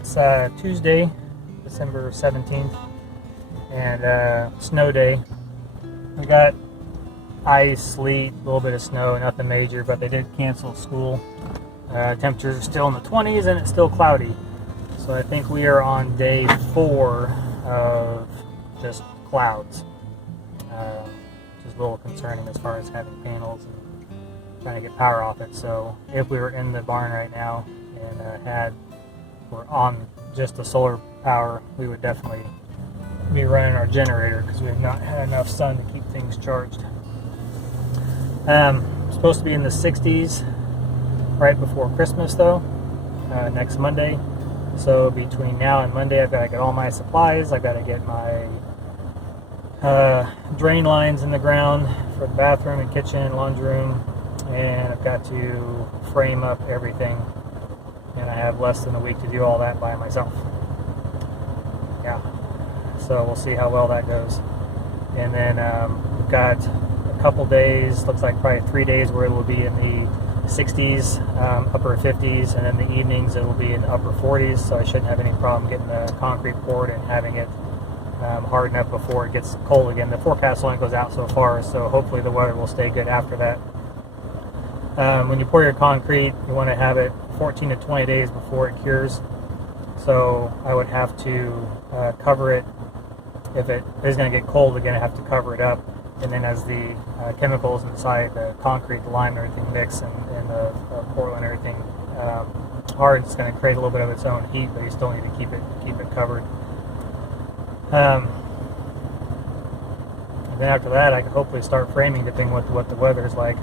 It's Tuesday, December 17th, and snow day. We got ice, sleet, a little bit of snow, nothing major, but they did cancel school. Temperatures are still in the 20s and it's still cloudy. So I think we are on day 4 of just clouds. Which is a little concerning as far as having panels and trying to get power off it. So if we were in the barn right now and we're on just the solar power, we would definitely be running our generator because we've not had enough sun to keep things charged. Supposed to be in the 60s right before Christmas though, next Monday. So between now and Monday I've got to get all my supplies. I've got to get my drain lines in the ground for the bathroom and kitchen, laundry room, and I've got to frame up everything. And I have less than a week to do all that by myself. Yeah, so we'll see how well that goes. And then we've got a couple days, looks like probably 3 days where it will be in the 60s, upper 50s, and then the evenings it will be in the upper 40s, so I shouldn't have any problem getting the concrete poured and having it harden up before it gets cold again. The forecast only goes out so far, so hopefully the weather will stay good after that. When you pour your concrete, you want to have it 14 to 20 days before it cures. So I would have to cover it. If it is going to get cold again, I have to cover it up. And then as the chemicals inside the concrete, the lime and everything mix, and the Portland and everything hardens, it's going to create a little bit of its own heat, but you still need to keep it covered. And then after that, I can hopefully start framing depending on what the weather's like.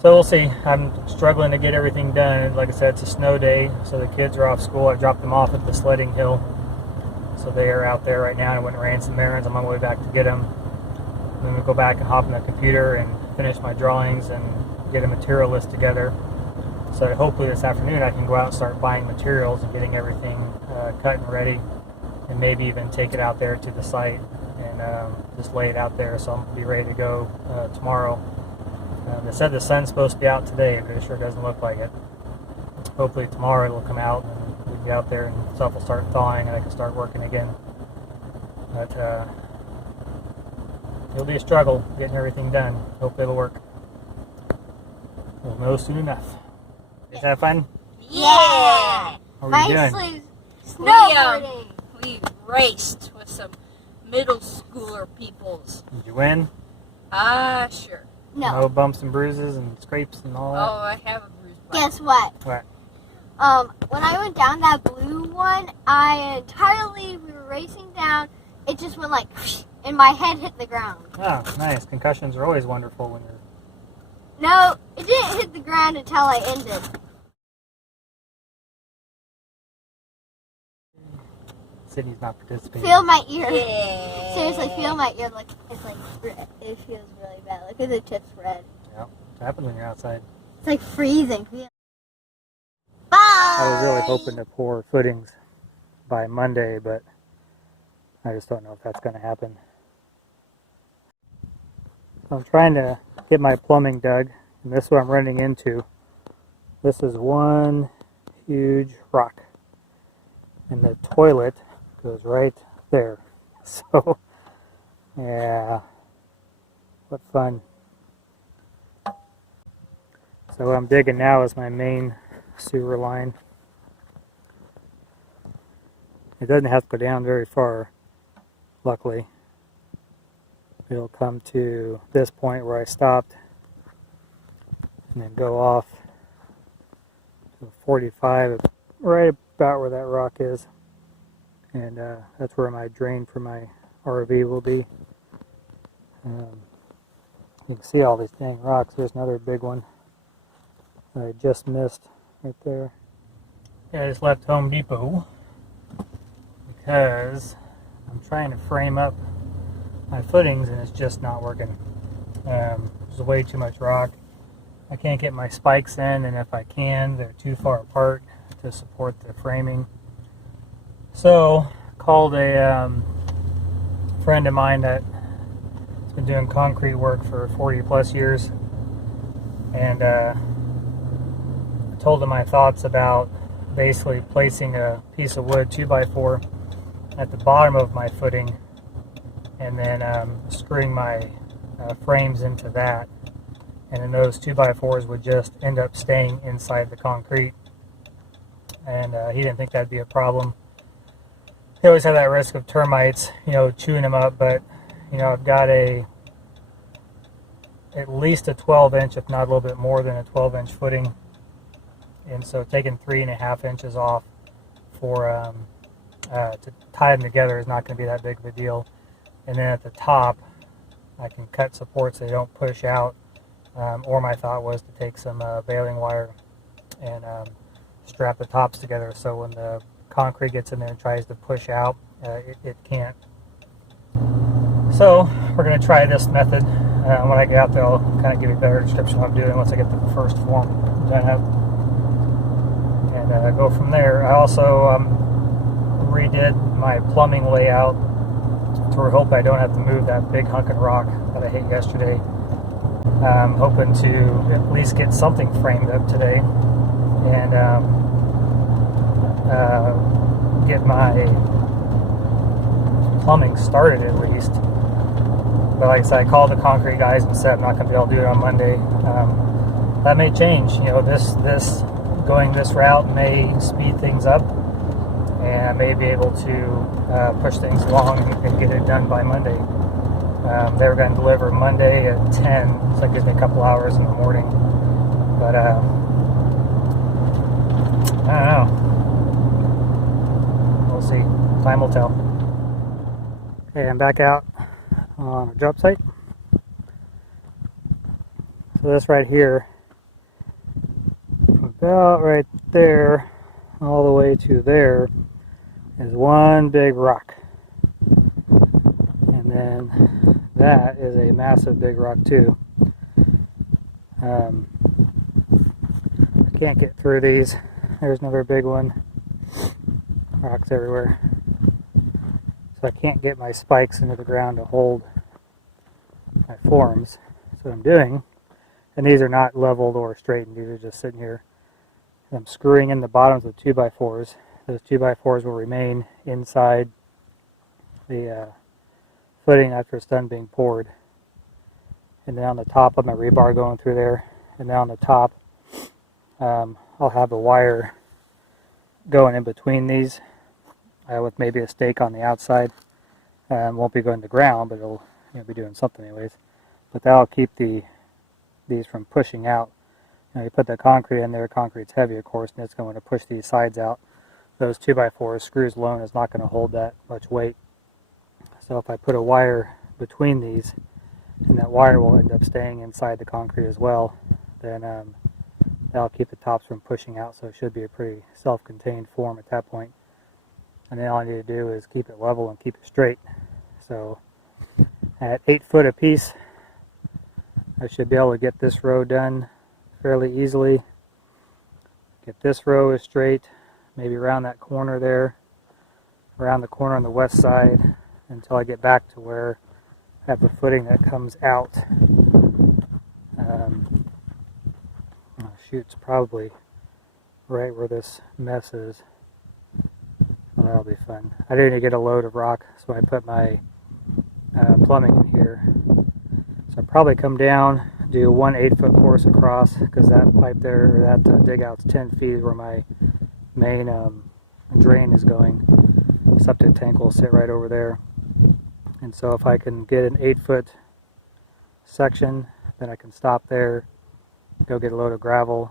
So we'll see. I'm struggling to get everything done. Like I said, it's a snow day, so the kids are off school. I dropped them off at the sledding hill, so they are out there right now. I went and ran some errands. I'm on my way back to get them. Then we'll go back and hop in the computer and finish my drawings and get a material list together. So that hopefully this afternoon I can go out and start buying materials and getting everything cut and ready, and maybe even take it out there to the site and just lay it out there so I'll be ready to go tomorrow. They said the sun's supposed to be out today, but it sure doesn't look like it. Hopefully tomorrow it'll come out and we can get out there and stuff will start thawing and I can start working again. But it'll be a struggle getting everything done. Hopefully it'll work. We'll know soon enough. Is that fun? Yeah! What are you doing? Snowboarding! We raced with some middle schooler peoples. Did you win? Sure. No bumps and bruises and scrapes and all that? Oh, I have a bruise. Guess what? What? When I went down that blue one, we were racing down, it just went like, whoosh, and my head hit the ground. Oh, nice. Concussions are always wonderful when you're... No, it didn't hit the ground until I ended. Sydney's not participating. Feel my ear. Yeah. Seriously, feel my ear. Like, it's like red. It feels really bad. Look at the tips red. Yeah, it happens when you're outside. It's like freezing. Bye! I was really hoping to pour footings by Monday, but I just don't know if that's going to happen. I'm trying to get my plumbing dug, and this is what I'm running into. This is one huge rock, and the toilet goes right there. So, yeah, what fun. So what I'm digging now is my main sewer line. It doesn't have to go down very far, luckily. It'll come to this point where I stopped and then go off to 45, right about where that rock is. And that's where my drain for my RV will be. You can see all these dang rocks. There's another big one that I just missed right there. Yeah, I just left Home Depot because I'm trying to frame up my footings and it's just not working. There's way too much rock. I can't get my spikes in, and if I can, they're too far apart to support the framing. So, called a friend of mine that's been doing concrete work for 40 plus years, and told him my thoughts about basically placing a piece of wood 2x4 at the bottom of my footing, and then screwing my frames into that, and then those 2x4s would just end up staying inside the concrete. And he didn't think that'd be a problem. They always have that risk of termites, chewing them up, but I've got at least a 12-inch, if not a little bit more than a 12-inch footing, and so taking 3.5 inches off to tie them together is not going to be that big of a deal. And then at the top, I can cut supports so they don't push out. Or my thought was to take some baling wire and strap the tops together so when the concrete gets in there and tries to push out, it can't. So we're going to try this method. When I get out there, I'll kind of give you a better description of what I'm doing once I get the first form done up, and go from there. I also redid my plumbing layout to hope I don't have to move that big hunk of rock that I hit yesterday. I'm hoping to at least get something framed up today and get my plumbing started at least. But like I said, I called the concrete guys and said I'm not going to be able to do it on Monday. That may change. This going this route may speed things up, and I may be able to push things along and get it done by Monday. They were going to deliver Monday at 10, so that gives me a couple hours in the morning. But I don't know. We'll see. Time will tell. Okay, I'm back out on a job site. So this right here, from about right there all the way to there, is one big rock. And then that is a massive big rock too. I can't get through these. There's another big one. Rocks everywhere. So I can't get my spikes into the ground to hold my forms. That's what I'm doing. And these are not leveled or straightened. These are just sitting here. I'm screwing in the bottoms of 2x4s. Those 2x4s will remain inside the footing after it's done being poured. And then on the top of my rebar going through there. And then on the top, I'll have a wire going in between these with maybe a stake on the outside. Won't be going to ground, but it'll be doing something anyways. But that'll keep these from pushing out. You put the concrete in there, concrete's heavy of course, and it's going to push these sides out. Those 2x4 screws alone is not going to hold that much weight. So if I put a wire between these, and that wire will end up staying inside the concrete as well, then that'll keep the tops from pushing out, so it should be a pretty self-contained form at that point. And then all I need to do is keep it level and keep it straight. So at 8 foot a piece, I should be able to get this row done fairly easily. Get this row is straight, maybe around that corner there, around the corner on the west side, until I get back to where I have a footing that comes out. It's probably right where this mess is. Oh, that'll be fun. I do need to get a load of rock, so I put my plumbing in here. So I'll probably come down, do one 8-foot course across, because that pipe there, or that dig out's 10 feet where my main drain is going. Septic tank will sit right over there. And so if I can get an 8-foot section, then I can stop there, go get a load of gravel,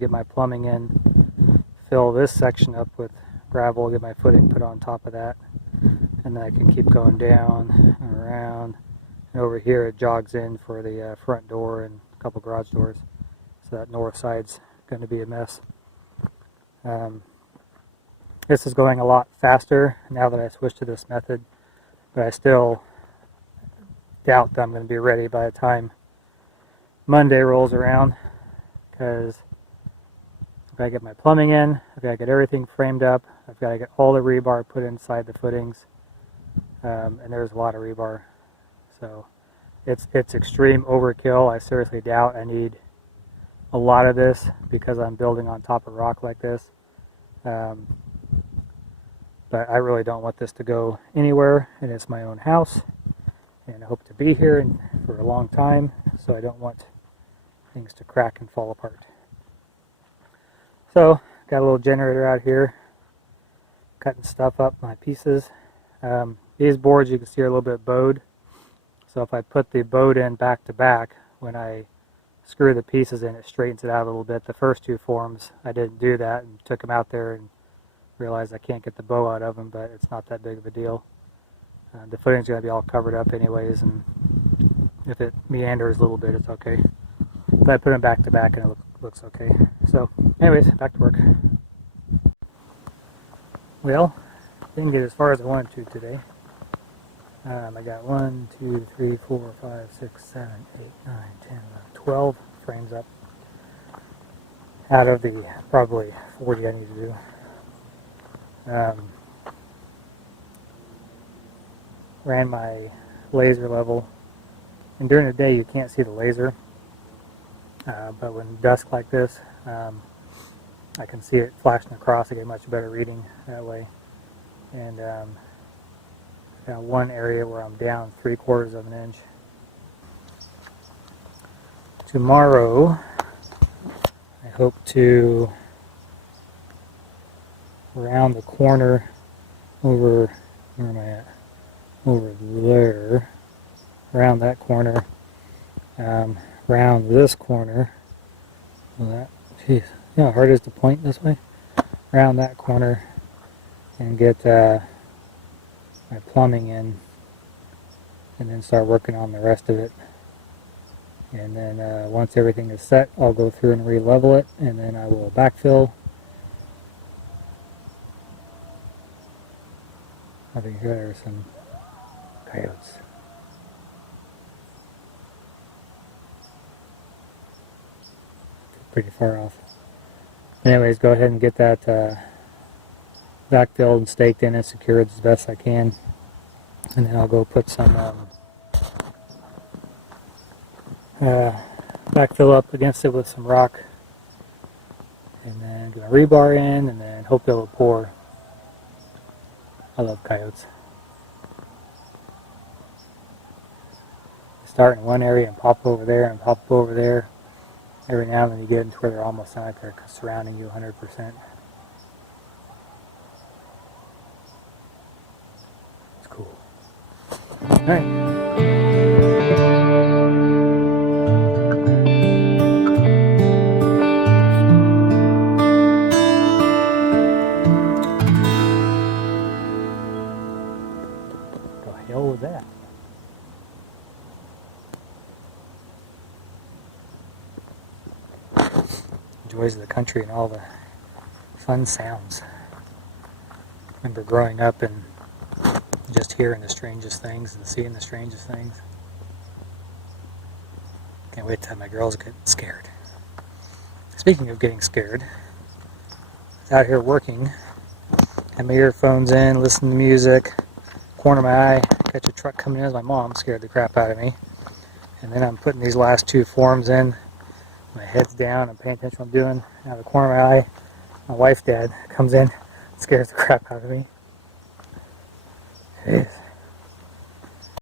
get my plumbing in, fill this section up with gravel, get my footing put on top of that, and then I can keep going down and around. And over here it jogs in for the front door and a couple garage doors. So that north side's going to be a mess. This is going a lot faster now that I switched to this method, but I still doubt that I'm going to be ready by the time Monday rolls around, because I've got to get my plumbing in, I've got to get everything framed up, I've got to get all the rebar put inside the footings, and there's a lot of rebar. So it's extreme overkill. I seriously doubt I need a lot of this because I'm building on top of rock like this. But I really don't want this to go anywhere, and it's my own house, and I hope to be here for a long time, so I don't want things to crack and fall apart. So, got a little generator out here, cutting stuff up, my pieces. These boards you can see are a little bit bowed, so if I put the boat in back to back, when I screw the pieces in, it straightens it out a little bit. The first two forms, I didn't do that and took them out there and realized I can't get the bow out of them, but it's not that big of a deal. The footing's going to be all covered up anyways, and if it meanders a little bit, it's okay. But I put them back to back and it looks okay. So, anyways, back to work. Well, didn't get as far as I wanted to today. I got 1, 2, 3, 4, 5, 6, 7, 8, 9, 10, 11, 12 frames up out of the probably 40 I need to do. Ran my laser level, and during the day you can't see the laser, but when dusk like this, I can see it flashing across. I get a much better reading that way. And got one area where I'm down 3/4 of an inch. Tomorrow I hope to round the corner over, where am I at? Over there, around that corner, round this corner. Well, that, geez, you know how hard it is to point this way? Around that corner and get my plumbing in, and then start working on the rest of it. And then once everything is set, I'll go through and re-level it, and then I will backfill. I think here there are some coyotes. Pretty far off. Anyways, go ahead and get that backfilled and staked in and secured as best I can. And then I'll go put some backfill up against it with some rock. And then get my rebar in, and then hope it'll pour. I love coyotes. Start in one area and pop over there and pop over there. Every now and then you get into where they're almost like they're surrounding you 100%. It's cool. Alright. What the hell was that? Joys of the country and all the fun sounds. Remember growing up and just hearing the strangest things and seeing the strangest things. Can't wait till my girls get scared. Speaking of getting scared, I was out here working, had my earphones in, listening to music, corner of my eye, catch a truck coming in as my mom scared the crap out of me. And then I'm putting these last two forms in. My head's down, I'm paying attention to what I'm doing. Out of the corner of my eye, my wife's dad comes in, scares the crap out of me. Jeez.